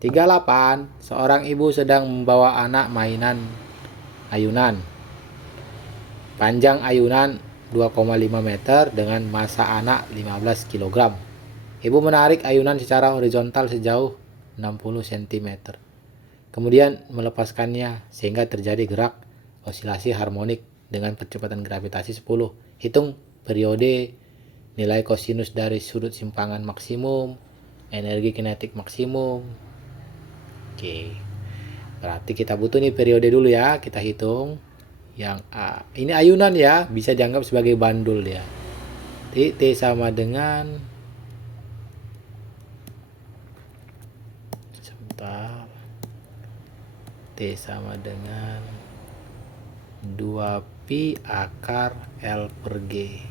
38. Seorang ibu sedang membawa anak mainan ayunan. Panjang ayunan 2,5 meter dengan massa anak 15 kg. Ibu menarik ayunan secara horizontal sejauh 60 cm. Kemudian melepaskannya sehingga terjadi gerak osilasi harmonik dengan percepatan gravitasi 10. Hitung periode nilai kosinus dari sudut simpangan maksimum, energi kinetik maksimum. Oke. Berarti kita butuh nih periode dulu ya, kita hitung. Yang A. Ini ayunan ya, bisa dianggap sebagai bandul ya. T sama dengan, sebentar, T sama dengan 2pi akar L per G.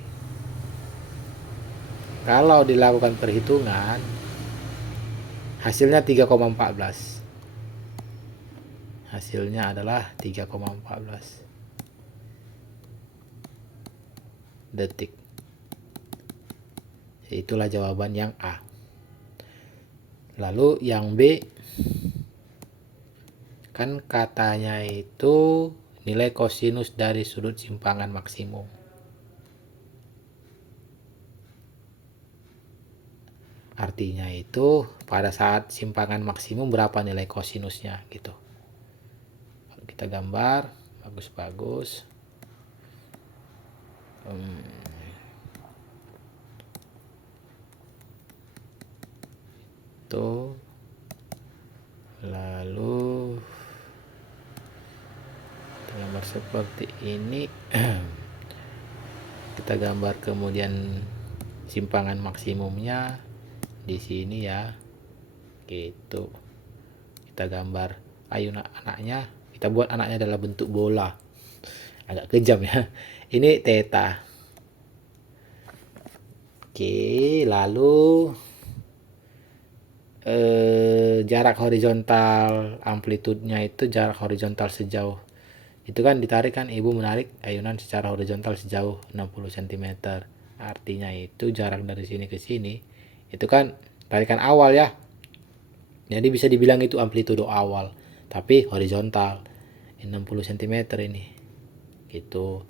Kalau dilakukan perhitungan, hasilnya 3,14. Hasilnya adalah 3,14 detik. Itulah jawaban yang A. Lalu yang B, kan katanya itu nilai kosinus dari sudut simpangan maksimum. Artinya itu pada saat simpangan maksimum berapa nilai kosinusnya gitu. Kalau kita gambar bagus-bagus. Tuh. Lalu gambar seperti ini. Kita gambar kemudian simpangan maksimumnya di sini ya. Gitu. Kita gambar ayunan anaknya. Kita buat anaknya dalam bentuk bola. Agak kejam ya. Ini theta. Oke, lalu jarak horizontal, amplitudenya itu jarak horizontal sejauh. Itu kan ditarik kan, ibu menarik ayunan secara horizontal sejauh 60 cm. Artinya itu jarak dari sini ke sini itu kan tarikan awal ya. Jadi bisa dibilang itu amplitudo awal, tapi horizontal 60 cm ini. Gitu.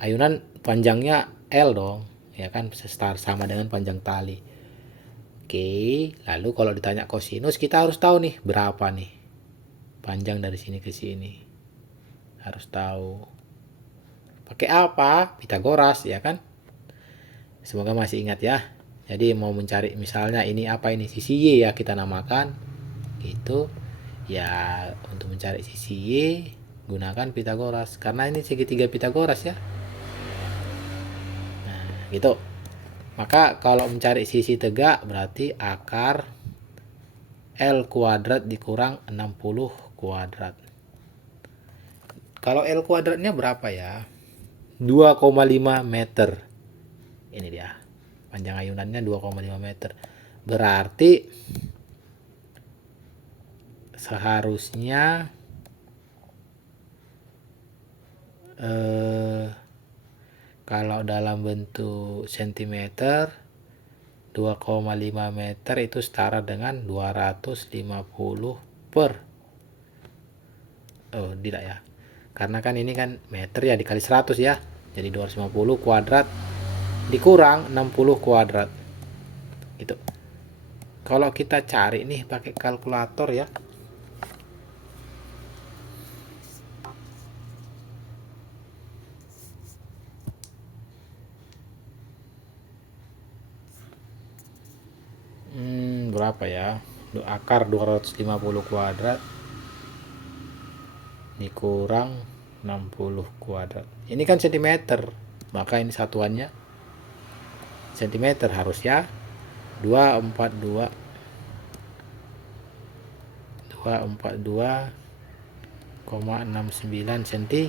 Ayunan panjangnya L dong, ya kan, sama dengan panjang tali. Oke, lalu kalau ditanya kosinus kita harus tahu nih berapa nih panjang dari sini ke sini. Harus tahu. Pakai apa? Pitagoras ya kan? Semoga masih ingat ya. Jadi mau mencari misalnya ini apa ini, sisi Y ya kita namakan. Gitu. Ya untuk mencari sisi Y gunakan Pitagoras karena ini segitiga Pitagoras ya. Nah, gitu. Maka kalau mencari sisi tegak berarti akar L kuadrat dikurang 60 kuadrat. Kalau L kuadratnya berapa ya? 2,5 meter. Ini dia. Panjang ayunannya 2,5 meter. Berarti seharusnya kalau dalam bentuk sentimeter 2,5 meter itu setara dengan 250 per tidak ya, karena kan ini kan meter ya dikali 100 ya, jadi 250 kuadrat dikurang 60 kuadrat gitu. Kalau kita cari nih pakai kalkulator ya, berapa ya, akar 250 kuadrat dikurang 60 kuadrat, ini kan sentimeter, maka ini satuannya sentimeter harus ya. 242,69 cm.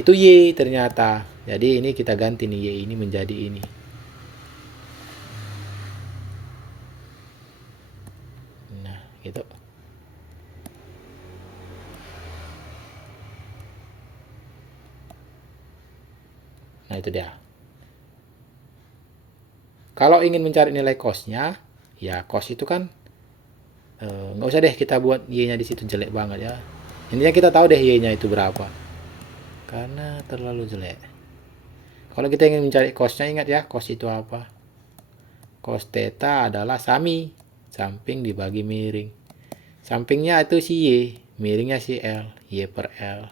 Itu Y ternyata. Jadi ini kita ganti nih Y ini menjadi ini. Nah, gitu. Nah, itu dia. Kalau ingin mencari nilai cosnya, ya cos itu kan Nggak usah deh kita buat Y-nya di situ, jelek banget ya. Intinya kita tahu deh Y-nya itu berapa. Karena terlalu jelek. Kalau kita ingin mencari cos-nya, ingat ya, cos itu apa? Cos theta adalah sami, samping dibagi miring. Sampingnya itu si Y, miringnya si L, Y per L.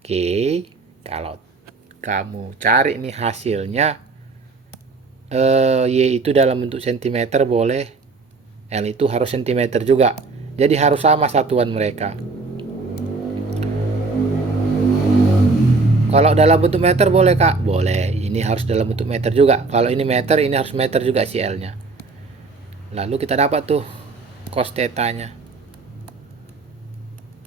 Oke, kalau kamu cari nih hasilnya, Y itu dalam bentuk cm boleh, L itu harus cm juga. Jadi harus sama satuan mereka. Kalau dalam bentuk meter boleh kak? Boleh. Ini harus dalam bentuk meter juga. Kalau ini meter, ini harus meter juga si L-nya. Lalu kita dapat tuh cos theta-nya.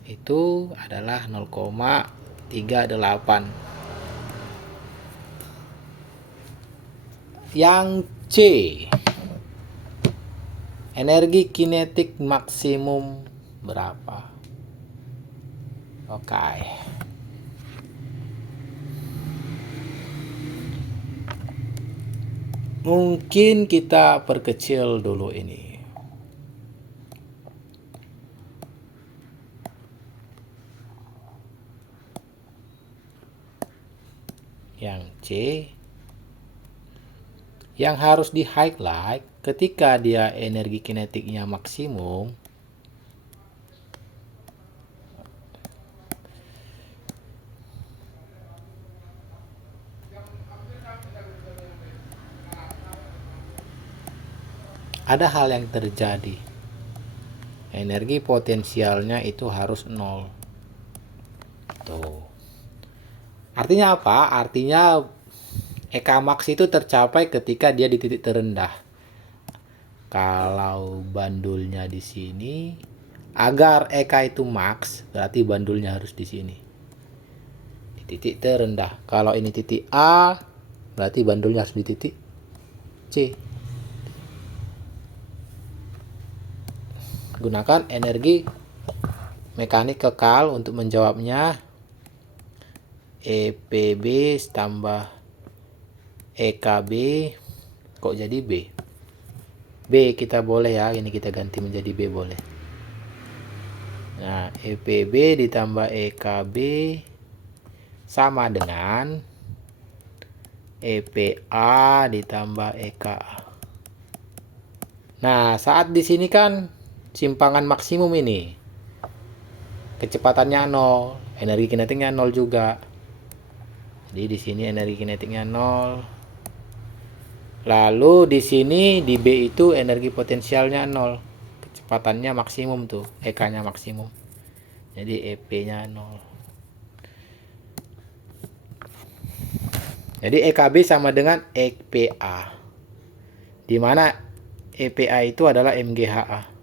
Itu adalah 0,38. Yang C, energi kinetik maksimum berapa? Oke. Mungkin kita perkecil dulu ini. Yang C, yang harus di highlight ketika dia energi kinetiknya maksimum, ada hal yang terjadi. Energi potensialnya itu harus 0. Tuh. Artinya apa? Artinya EK max itu tercapai ketika dia di titik terendah. Kalau bandulnya di sini, agar EK itu max, berarti bandulnya harus di sini. Di titik terendah. Kalau ini titik A, berarti bandulnya harus di titik C. Gunakan energi mekanik kekal untuk menjawabnya. EPB tambah EKB, kok jadi B? B kita boleh ya, ini kita ganti menjadi B boleh. Nah, EPB ditambah EKB sama dengan EPA ditambah EKA. Nah, saat di sini kan simpangan maksimum ini. Kecepatannya 0, energi kinetiknya 0 juga. Jadi di sini energi kinetiknya 0. Lalu di sini di B itu energi potensialnya 0. Kecepatannya maksimum tuh, EK-nya maksimum. Jadi EP-nya 0. Jadi EKB sama dengan EPA. Di mana EPA itu adalah MGHA.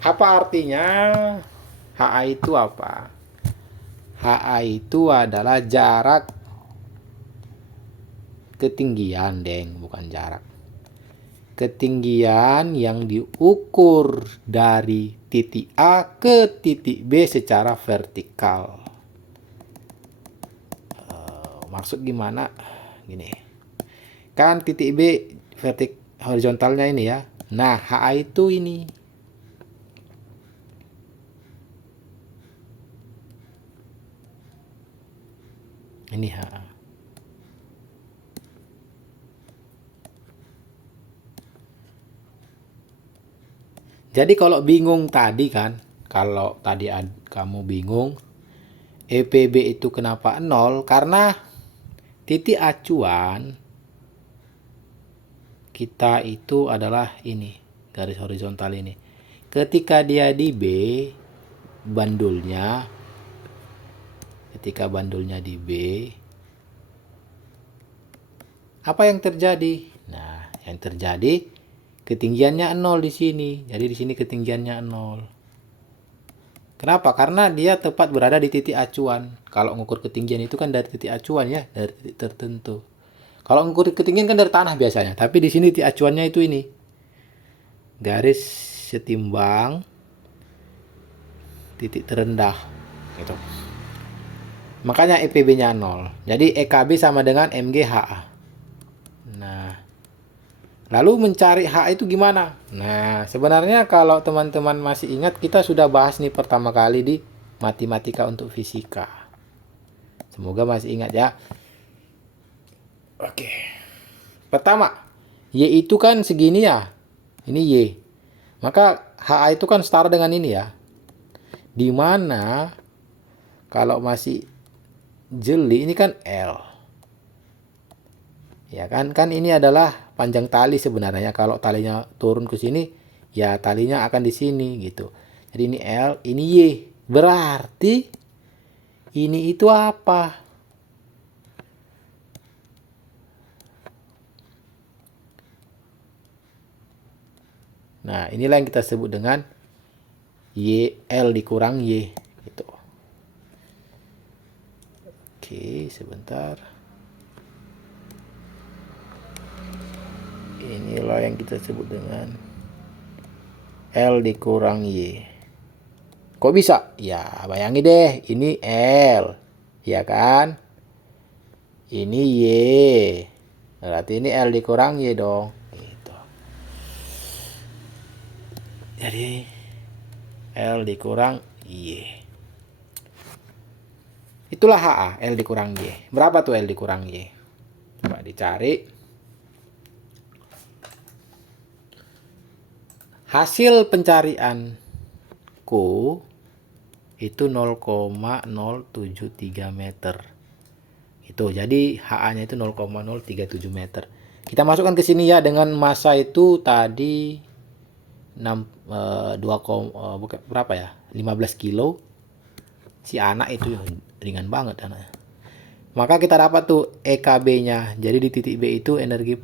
Apa artinya? HA itu apa? HA itu adalah jarak ketinggian, deng, bukan jarak. Ketinggian yang diukur dari titik A ke titik B secara vertikal. Maksud gimana? Gini. Kan titik B horizontalnya ini ya. Nah, HA itu ini. Ini HA. Jadi kalau bingung tadi kan, kalau tadi kamu bingung, EPB itu kenapa 0? Karena titik acuan kita itu adalah ini, garis horizontal ini. Ketika dia di B, ketika bandulnya di B, apa yang terjadi? Nah, yang terjadi ketinggiannya 0 di sini. Jadi di sini ketinggiannya 0. Kenapa? Karena dia tepat berada di titik acuan. Kalau mengukur ketinggian itu kan dari titik acuan ya, dari titik tertentu. Kalau mengukur ketinggian kan dari tanah biasanya, tapi di sini titik acuannya itu ini. Garis setimbang titik terendah gitu. Makanya EPB-nya 0. Jadi EKB sama dengan MGHA. Nah, lalu mencari H itu gimana? Nah, sebenarnya kalau teman-teman masih ingat, kita sudah bahas nih pertama kali di matematika untuk fisika. Semoga masih ingat ya. Oke. Pertama, Y itu kan segini ya. Ini Y. Maka HA itu kan setara dengan ini ya. Dimana kalau masih jeli ini kan L. Ya kan ini adalah panjang tali sebenarnya. Kalau talinya turun ke sini, ya talinya akan di sini gitu. Jadi ini L, ini Y. Berarti ini itu apa? Nah, inilah yang kita sebut dengan YL dikurang Y gitu. Oke, sebentar. Inilah yang kita sebut dengan L dikurang Y. Kok bisa? Ya, bayangin deh, ini L, ya kan? Ini Y. Berarti ini L dikurang Y dong. Gitu. Jadi L dikurang Y. Itulah HA, L dikurang Y. Berapa tuh L dikurang Y? Coba dicari. Hasil pencarianku itu 0,073 meter. Itu jadi HA-nya itu 0,037 meter. Kita masukkan ke sini ya, dengan massa itu tadi 2, berapa ya? 15 kilo. Si anak itu ringan banget anaknya. Maka kita dapat tuh EKB-nya. Jadi di titik B itu energi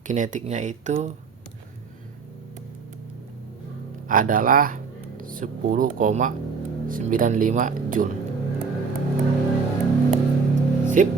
kinetiknya itu adalah 10,95 Joule. Sip.